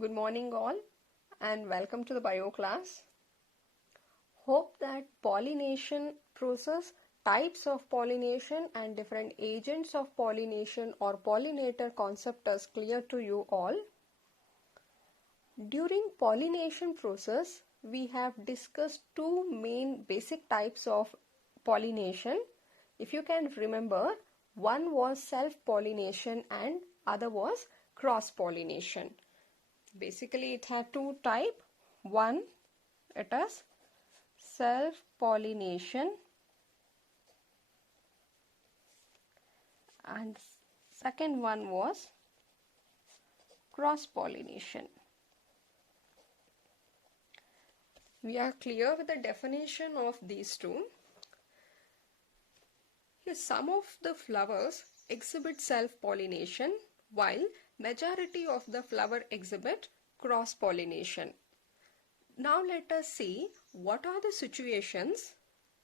Good morning all and welcome to the bio class. Hope that pollination process, types of pollination and different agents of pollination or pollinator concept is clear to you all. During pollination process, we have discussed two main basic types of pollination. If you can remember, one was self-pollination and other was cross-pollination. Basically, it had two types. One, it is self-pollination and second one was cross-pollination. We are clear with the definition of these two. Here, some of the flowers exhibit self-pollination while majority of the flower exhibit cross-pollination. Now let us see what are the situations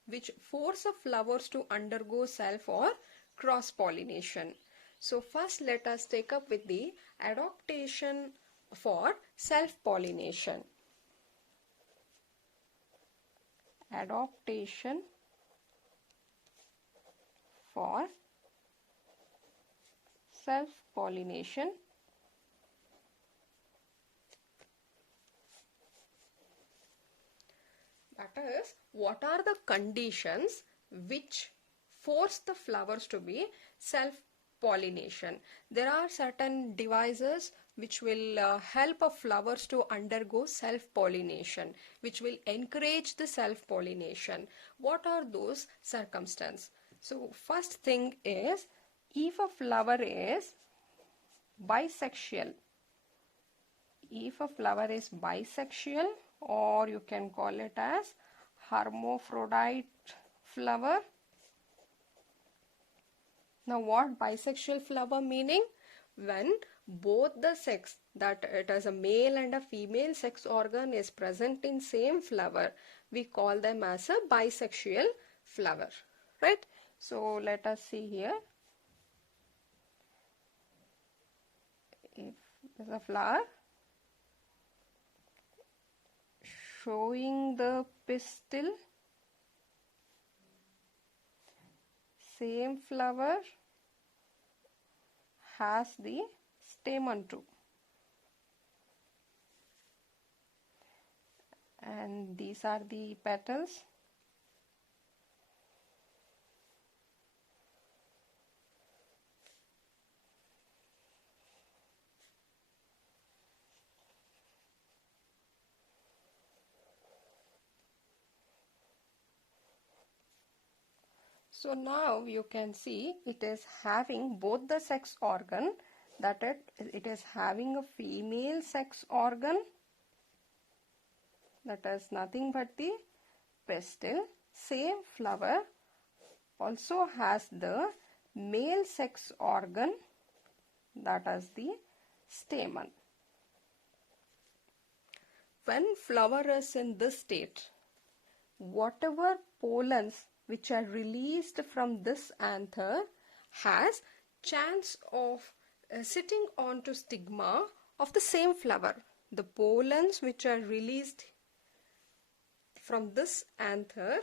which force the flowers to undergo self or cross-pollination. So first let us take up with the adaptation for self-pollination. Adaptation for self-pollination. That is, what are the conditions which force the flowers to be self-pollination? There are certain devices which will help a flowers to undergo self-pollination, which will encourage the self-pollination. What are those circumstances? So first thing is, if a flower is bisexual, or you can call it as hermaphrodite flower. Now what bisexual flower meaning? When both the sex, that it is a male and a female sex organ is present in same flower, we call them as a bisexual flower, right? So let us see here. If there's a flower showing the pistil, same flower has the stamen too, and these are the petals. So now you can see it is having both the sex organ, that it is having a female sex organ, that is nothing but the pistil. Same flower also has the male sex organ, that is the stamen. When flower is in this state, whatever pollens which are released from this anther has chance of sitting onto stigma of the same flower. The pollens which are released from this anther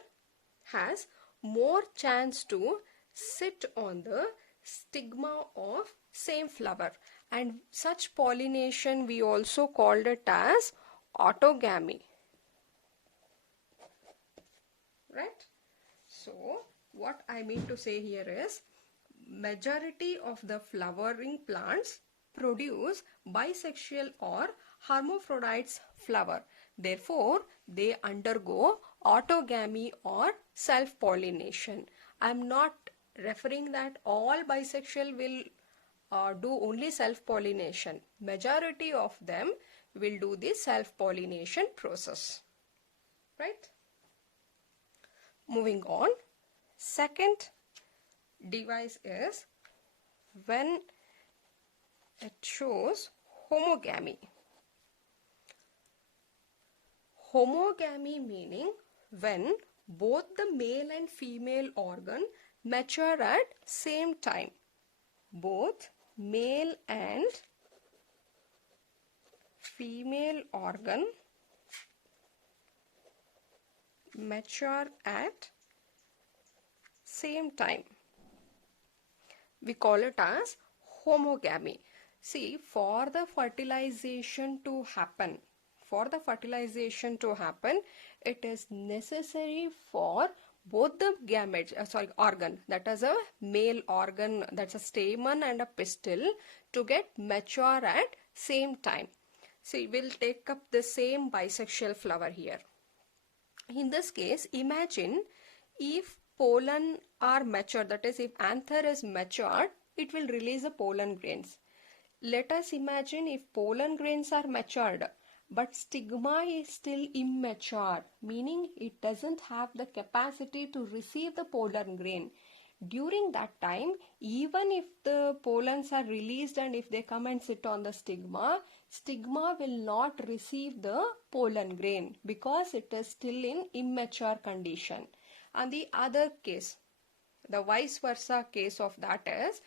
has more chance to sit on the stigma of same flower, and such pollination we also called it as autogamy, right? So what I mean to say here is, majority of the flowering plants produce bisexual or hermaphrodites flower. Therefore, they undergo autogamy or self-pollination. I am not referring that all bisexual will do only self-pollination. Majority of them will do the self-pollination process, right? Moving on, second device is when it shows homogamy. Homogamy meaning when both the male and female organ mature at same time. Both male and female organ mature at same time. We call it as homogamy. See, for the fertilization to happen, it is necessary for both the gametes, organ, that is a male organ, that's a stamen and a pistil, to get mature at same time. See, we'll take up the same bisexual flower here. In this case, imagine if pollen are matured, that is, if anther is matured, it will release the pollen grains. Let us imagine if pollen grains are matured, but stigma is still immature, meaning it doesn't have the capacity to receive the pollen grain. During that time, even if the pollens are released and if they come and sit on the stigma will not receive the pollen grain because it is still in immature condition. And the other case, the vice versa case of that is,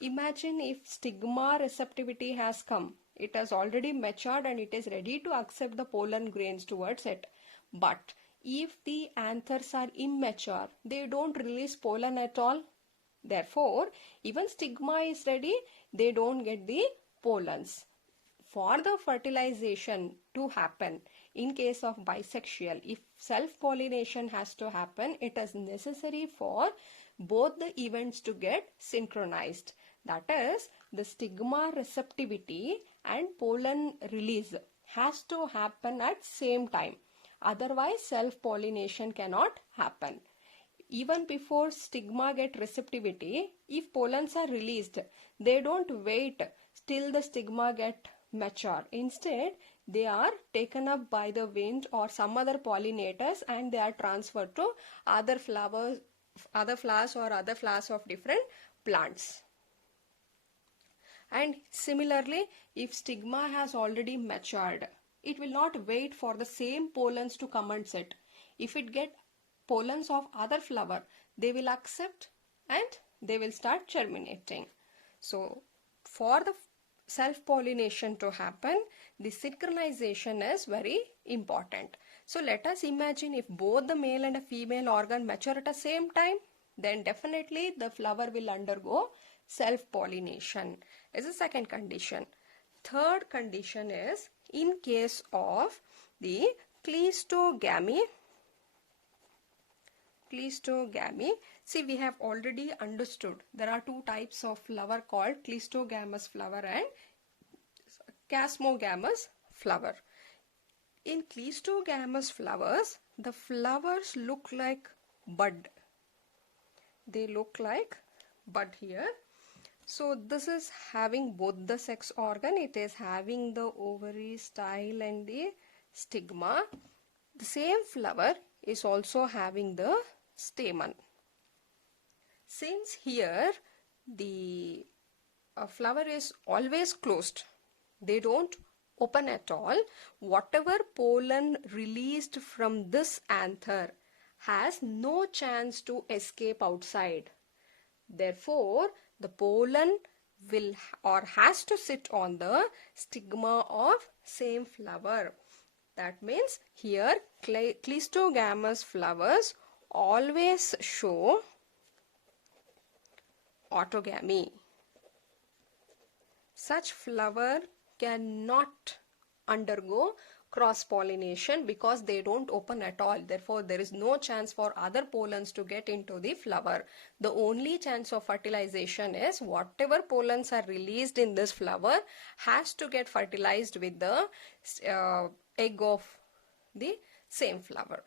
imagine if stigma receptivity has come. It has already matured and it is ready to accept the pollen grains towards it. But if the anthers are immature, they don't release pollen at all. Therefore, even stigma is ready, they don't get the pollens. For the fertilization to happen, in case of bisexual, if self-pollination has to happen, it is necessary for both the events to get synchronized. That is, the stigma receptivity and pollen release has to happen at same time. Otherwise, self-pollination cannot happen. Even before stigma get receptivity, if pollens are released, they don't wait till the stigma get mature. Instead, they are taken up by the wind or some other pollinators and they are transferred to other flowers or other flowers of different plants. And similarly, if stigma has already matured, it will not wait for the same pollens to come and sit. If it get pollens of other flower, they will accept and they will start germinating. So, for the self-pollination to happen, the synchronization is very important. So, let us imagine if both the male and a female organ mature at the same time, then definitely the flower will undergo self-pollination. Is the second condition. Third condition is in case of the cleistogamy. See, we have already understood there are two types of flower called cleistogamous flower and chasmogamous flower. In cleistogamous flowers, the flowers look like bud. They look like bud here. So this is having both the sex organ. It is having the ovary, style and the stigma. The same flower is also having the stamen. Since here the flower is always closed, they don't open at all, whatever pollen released from this anther has no chance to escape outside. Therefore, the pollen will or has to sit on the stigma of same flower. That means here cleistogamous flowers always show autogamy. Such flower cannot undergo cross-pollination because they don't open at all. Therefore, there is no chance for other pollens to get into the flower. The only chance of fertilization is whatever pollens are released in this flower has to get fertilized with the egg of the same flower.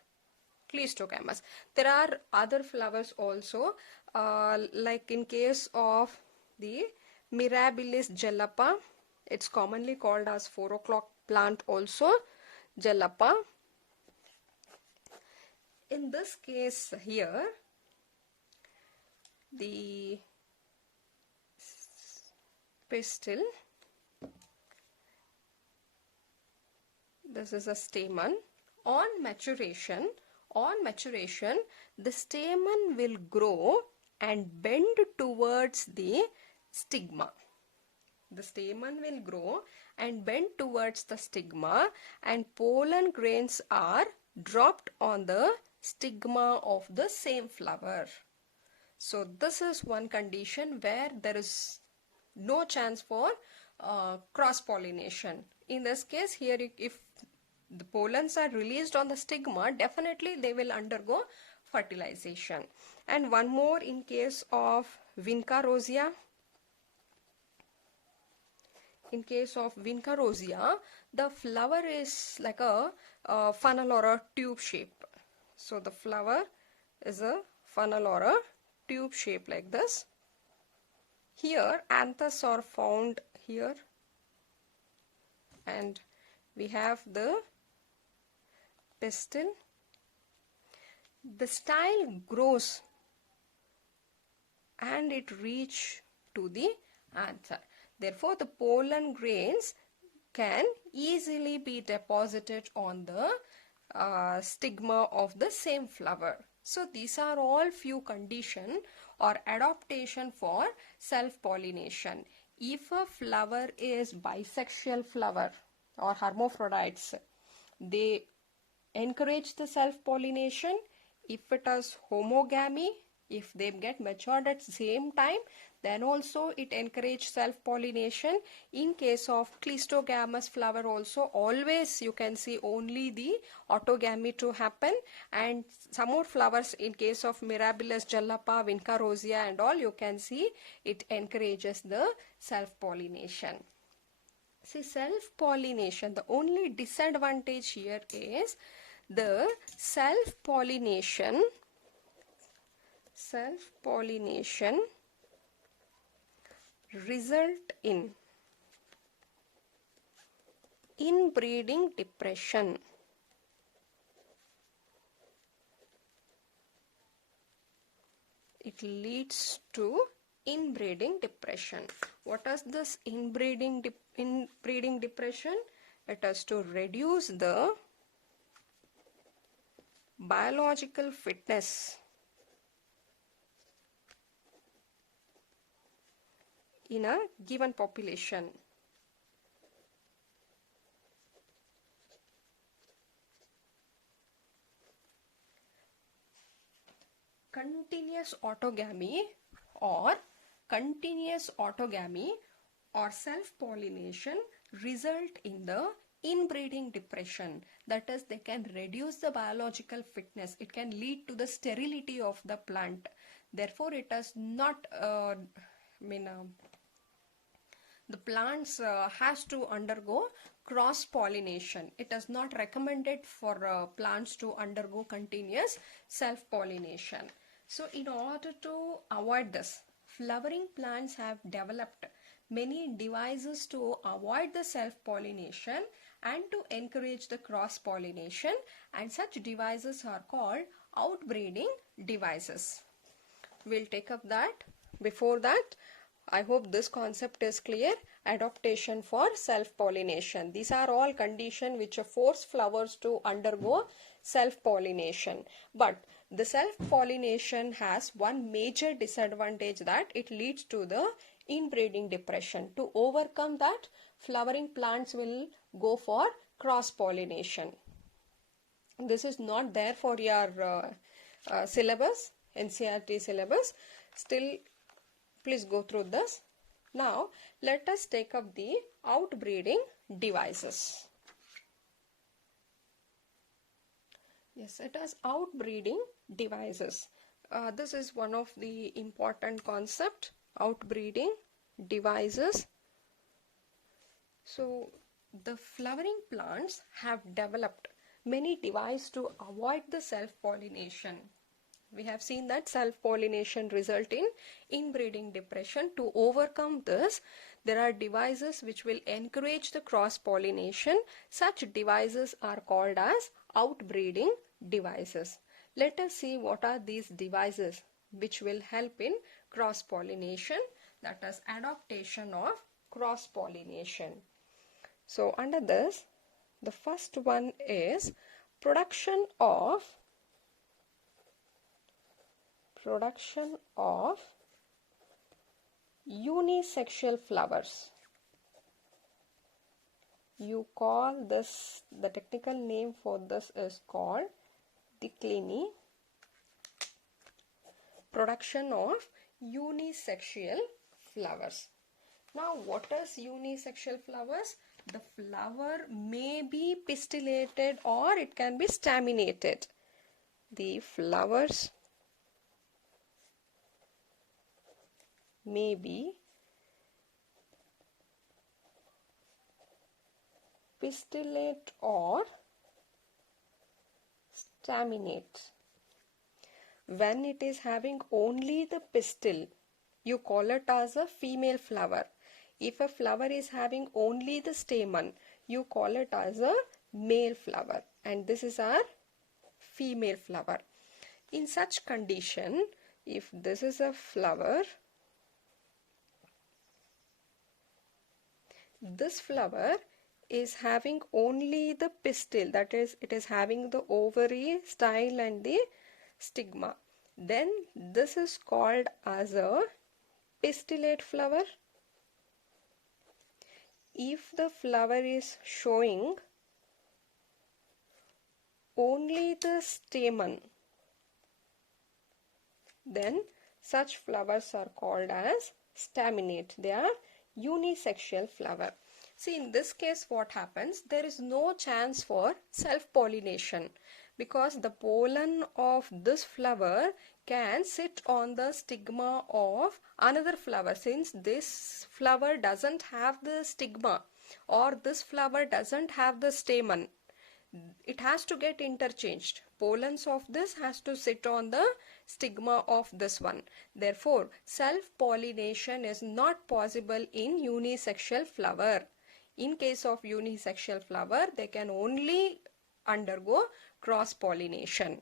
Cleistogamous. There are other flowers also, like in case of the Mirabilis jalapa, it's commonly called as 4 o'clock plant also, jalapa. In this case here, the pistil, this is a stamen. On maturation, the stamen will grow and bend towards the stigma. The stamen will grow and bend towards the stigma, and pollen grains are dropped on the stigma of the same flower. So this is one condition where there is no chance for cross-pollination. In this case, here if the pollens are released on the stigma, definitely they will undergo fertilization. And one more in case of Vinca rosea. In case of Vinca rosea, the flower is like a funnel or a tube shape. So the flower is a funnel or a tube shape like this. Here anthers are found here, and we have the pistil. The style grows and it reaches to the anther. Therefore, the pollen grains can easily be deposited on the stigma of the same flower. So these are all few conditions or adaptation for self-pollination. If a flower is bisexual flower or hermaphrodites, they encourage the self-pollination. If it is homogamy, if they get matured at the same time, then also it encourages self-pollination. In case of cleistogamous flower also, always you can see only the autogamy to happen, and some more flowers in case of Mirabilis, Jalapa, Vinca rosea and all, you can see it encourages the self-pollination. See, self-pollination, the only disadvantage here is the self-pollination result in inbreeding depression. It leads to inbreeding depression. What is this inbreeding depression? It is to reduce the biological fitness in a given population. Continuous autogamy or self-pollination result in the inbreeding depression. That is, they can reduce the biological fitness. It can lead to the sterility of the plant. Therefore, it does not the plants has to undergo cross-pollination. It is not recommended for plants to undergo continuous self-pollination. So in order to avoid this, flowering plants have developed many devices to avoid the self-pollination and to encourage the cross-pollination, and such devices are called outbreeding devices. We'll take up that. Before that, I hope this concept is clear. Adaptation for self-pollination. These are all conditions which force flowers to undergo self-pollination. But the self-pollination has one major disadvantage, that it leads to the inbreeding depression. To overcome that, flowering plants will go for cross-pollination. This is not there for your syllabus, NCERT syllabus. Still, please go through this. Now, let us take up the outbreeding devices. Yes, it is outbreeding devices. This is one of the important concept, outbreeding devices. So, the flowering plants have developed many devices to avoid the self-pollination. We have seen that self-pollination result in inbreeding depression. To overcome this, there are devices which will encourage the cross-pollination. Such devices are called as outbreeding devices. Let us see what are these devices which will help in cross-pollination, that is adaptation of cross-pollination. So under this, the first one is production of unisexual flowers. you call this, the technical name for this is called decliny, production of unisexual flowers. Now what is unisexual flowers? The flower may be pistillated or it can be staminated. The flowers may be pistillate or staminate. When it is having only the pistil, you call it as a female flower. If a flower is having only the stamen, you call it as a male flower, and this is our female flower. In such condition, if this is a flower, this flower is having only the pistil, that is, it is having the ovary, style and the stigma, then this is called as a pistillate flower. If the flower is showing only the stamen, then such flowers are called as staminate. They are unisexual flower. See, in this case what happens? There is no chance for self-pollination because the pollen of this flower can sit on the stigma of another flower. Since this flower doesn't have the stigma or this flower doesn't have the stamen, it has to get interchanged. Pollens of this has to sit on the stigma of this one. Therefore, self-pollination is not possible in unisexual flower. In case of unisexual flower, they can only undergo cross-pollination.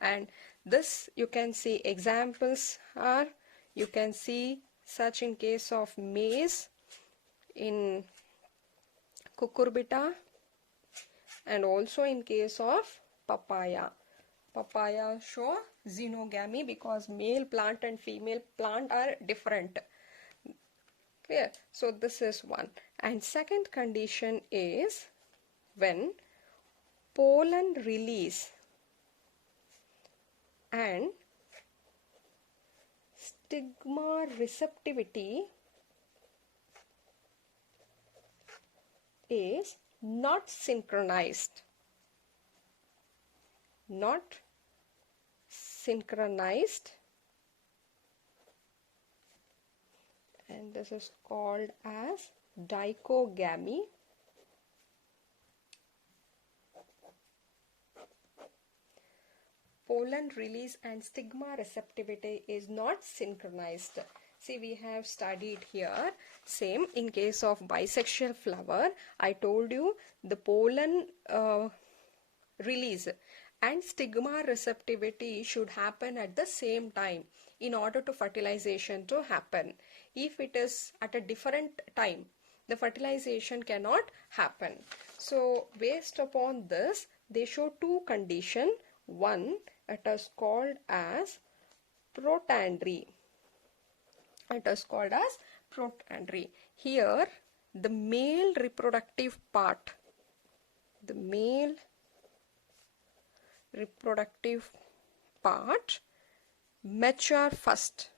And this you can see examples are, you can see such in case of maize, in cucurbita, and also in case of papaya. Papaya show xenogamy because male plant and female plant are different. Clear? So this is one. And second condition is when pollen release and stigma receptivity is not synchronized. Not synchronized, and this is called as dichogamy. Pollen release and stigma receptivity is not synchronized. See, we have studied here, same in case of bisexual flower, I told you the pollen release and stigma receptivity should happen at the same time in order to fertilization to happen. If it is at a different time, the fertilization cannot happen. So based upon this, they show two conditions. One, it is called as protandry. It is called as protandry. Here the male reproductive part, the male reproductive part mature first.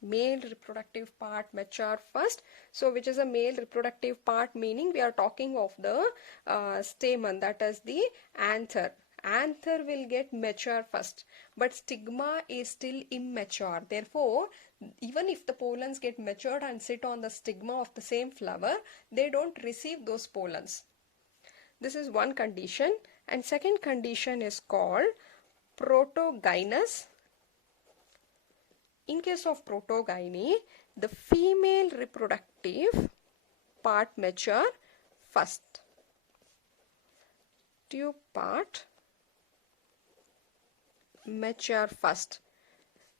Male reproductive part mature first. So which is a male reproductive part, meaning we are talking of the stamen, that is the anther. Anther will get mature first, but stigma is still immature. Therefore, even if the pollens get matured and sit on the stigma of the same flower, they don't receive those pollens. This is one condition. And second condition is called protogynous. In case of protogyny, the female reproductive part mature first. Tube part mature first.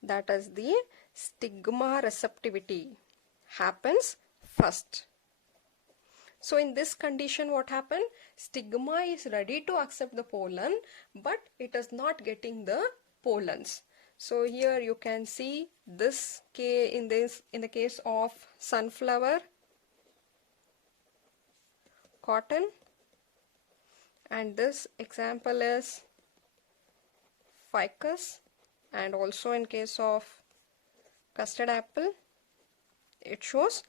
That is the stigma receptivity happens first. So in this condition what happened? Stigma is ready to accept the pollen, but it is not getting the pollens. So here you can see this in the case of sunflower, cotton, and this example is ficus, and also in case of custard apple it shows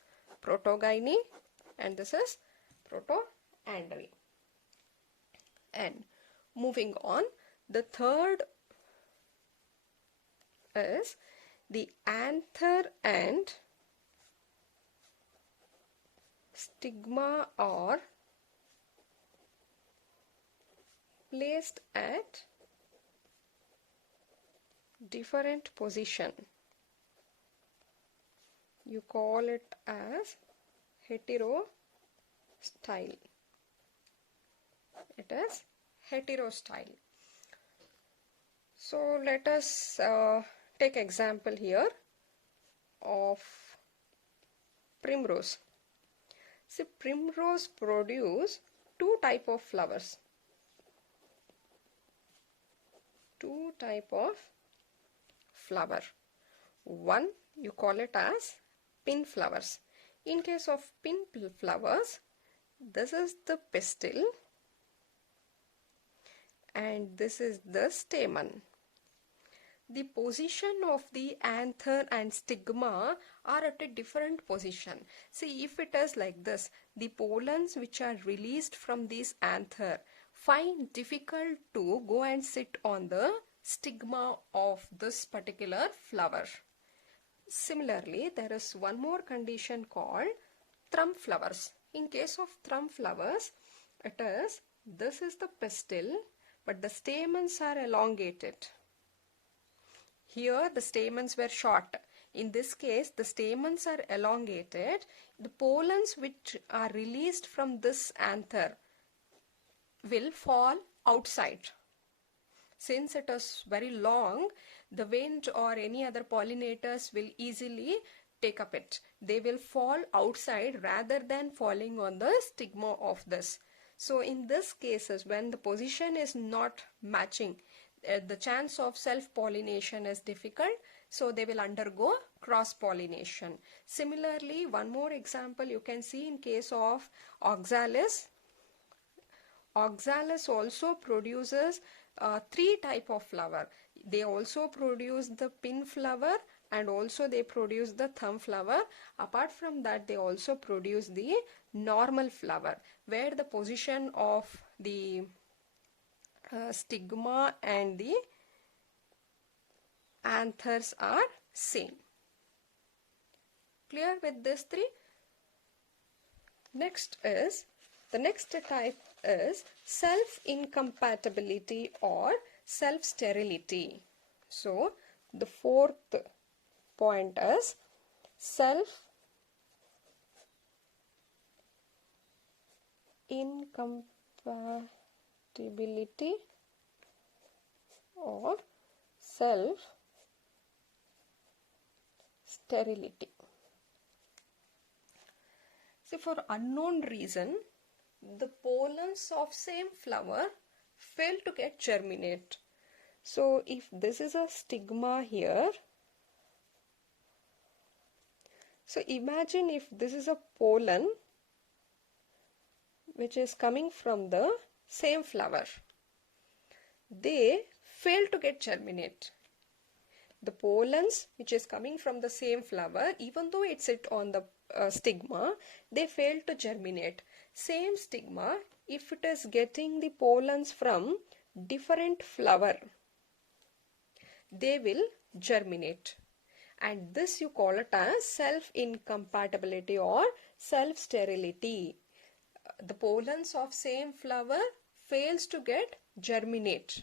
protogyny, and this is protoandry. And moving on, the third is the anther and stigma are placed at different position. You call it as heterostyle. It is heterostyle. So let us take example here of primrose. See, primrose produce two type of flowers. Two type of flower. One you call it as pin flowers. In case of pin flowers, this is the pistil and this is the stamen. The position of the anther and stigma are at a different position. See, if it is like this, the pollens which are released from this anther find difficult to go and sit on the stigma of this particular flower. Similarly, there is one more condition called thrum flowers. In case of thrum flowers, this is the pistil, but the stamens are elongated. Here the stamens were short. In this case, the stamens are elongated. The pollens which are released from this anther will fall outside. Since it is very long, the wind or any other pollinators will easily take up it. They will fall outside rather than falling on the stigma of this. So in this cases, when the position is not matching, the chance of self-pollination is difficult, so they will undergo cross-pollination. Similarly, one more example you can see in case of oxalis. Oxalis also produces three type of flower. They also produce the pin flower and also they produce the thumb flower. Apart from that, they also produce the normal flower, where the position of the stigma and the anthers are same. Clear with this three? The next type is self-incompatibility or self-sterility. So the fourth point is self-incompatibility or self-sterility. See, for unknown reason, the pollens of same flower fail to get germinate. So if this is a stigma here, so imagine if this is a pollen which is coming from the same flower, they fail to get germinate. The pollens which is coming from the same flower, even though it sits on the stigma, they fail to germinate. Same stigma, if it is getting the pollens from different flower, they will germinate. And this you call it as self-incompatibility or self-sterility. The pollens of same flower fails to get germinate.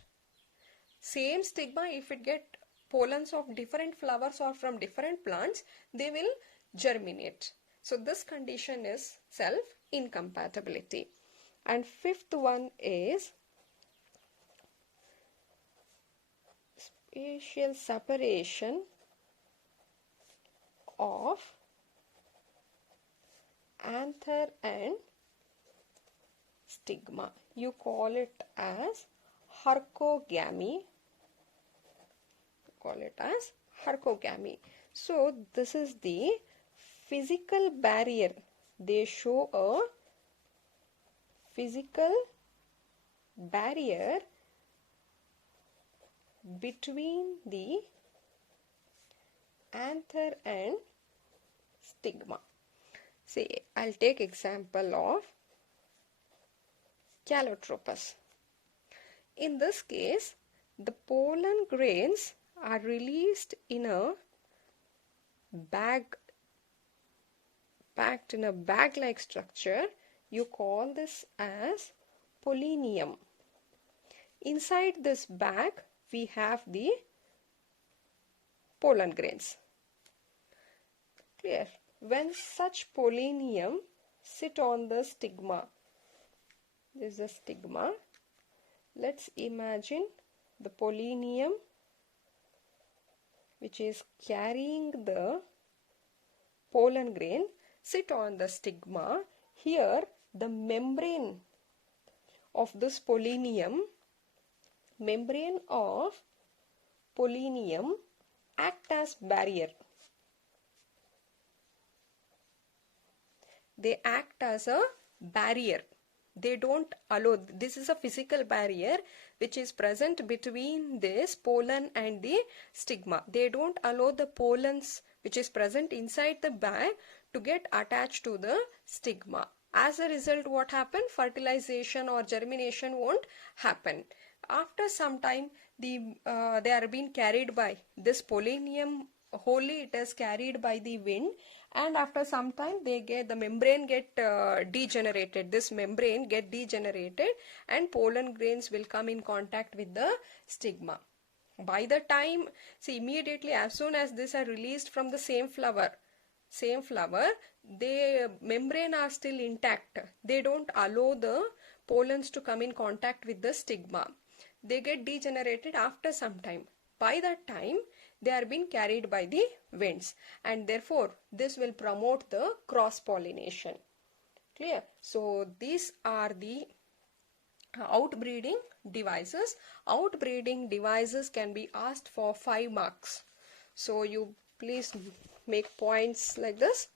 Same stigma, if it get pollens of different flowers or from different plants, they will germinate. So this condition is self-incompatibility. And fifth one is spatial separation of anther and stigma. You call it as hercogamy. So this is the physical barrier. They show a physical barrier between the anther and stigma. See, I'll take example of Calotropus. In this case, the pollen grains are released in a bag, packed in a bag-like structure. You call this as pollinium. Inside this bag, we have the pollen grains. Clear? When such pollinium sit on the stigma, this is a stigma. Let's imagine the pollinium which is carrying the pollen grain sit on the stigma. Here the membrane of this pollinium, act as barrier. They act as a barrier. They don't allow, this is a physical barrier which is present between this pollen and the stigma. They don't allow the pollens which is present inside the bag to get attached to the stigma. As a result, what happens? Fertilization or germination won't happen. After some time, they are being carried by this pollinium wholly, it is carried by the wind, and after some time the membrane get degenerated. This membrane get degenerated and pollen grains will come in contact with the stigma. By the time, see, immediately as soon as these are released from the same flower, the membrane are still intact. They don't allow the pollens to come in contact with the stigma. They get degenerated after some time. By that time, they are being carried by the winds, and therefore this will promote the cross pollination. Clear? So these are the outbreeding devices. Outbreeding devices can be asked for 5 marks. So you please make points like this.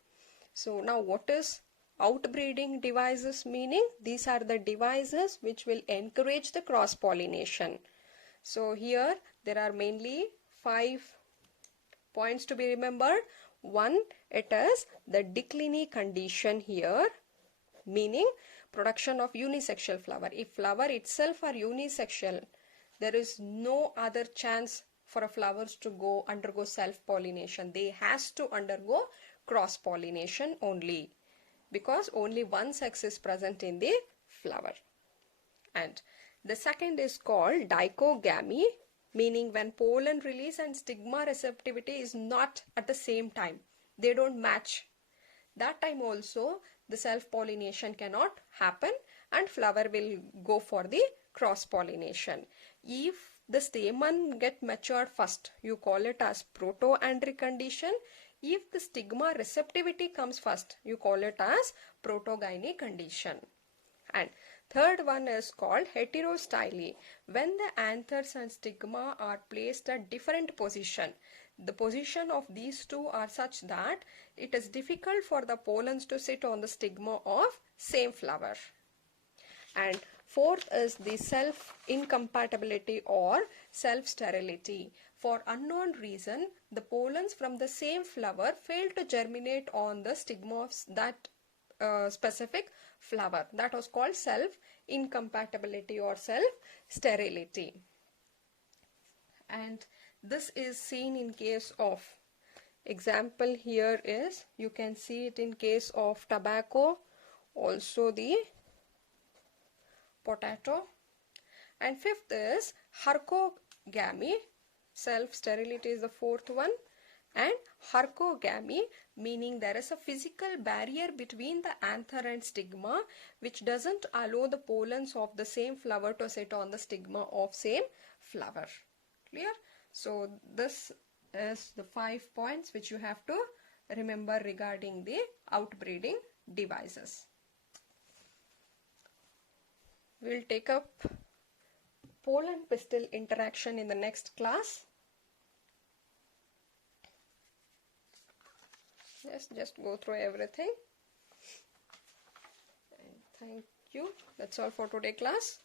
So now what is outbreeding devices meaning? These are the devices which will encourage the cross pollination. So here there are mainly 5 points to be remembered. 1, it is the decline condition here, meaning production of unisexual flower. If flower itself are unisexual, there is no other chance for a flowers to undergo self-pollination. They has to undergo cross-pollination only, because only one sex is present in the flower. And the second is called dichogamy, meaning when pollen release and stigma receptivity is not at the same time. They don't match. That time also the self-pollination cannot happen and flower will go for the cross-pollination. If the stamen get matured first, you call it as proto-andric condition. If the stigma receptivity comes first, you call it as protogyny condition. And third one is called heterostyly. When the anthers and stigma are placed at different position, the position of these two are such that it is difficult for the pollens to sit on the stigma of same flower. And fourth is the self-incompatibility or self-sterility. For unknown reason, the pollens from the same flower fail to germinate on the stigma of that specific flower. That was called self-incompatibility or self-sterility. And this is seen in case of, example here is, you can see it in case of tobacco, also the potato. And fifth is hercogamy. Self-sterility is the fourth one. And hercogamy, meaning there is a physical barrier between the anther and stigma which doesn't allow the pollens of the same flower to sit on the stigma of same flower. Clear? So this is the 5 points which you have to remember regarding the outbreeding devices. We'll take up pollen pistil interaction in the next class. Let's just go through everything. And thank you. That's all for today class.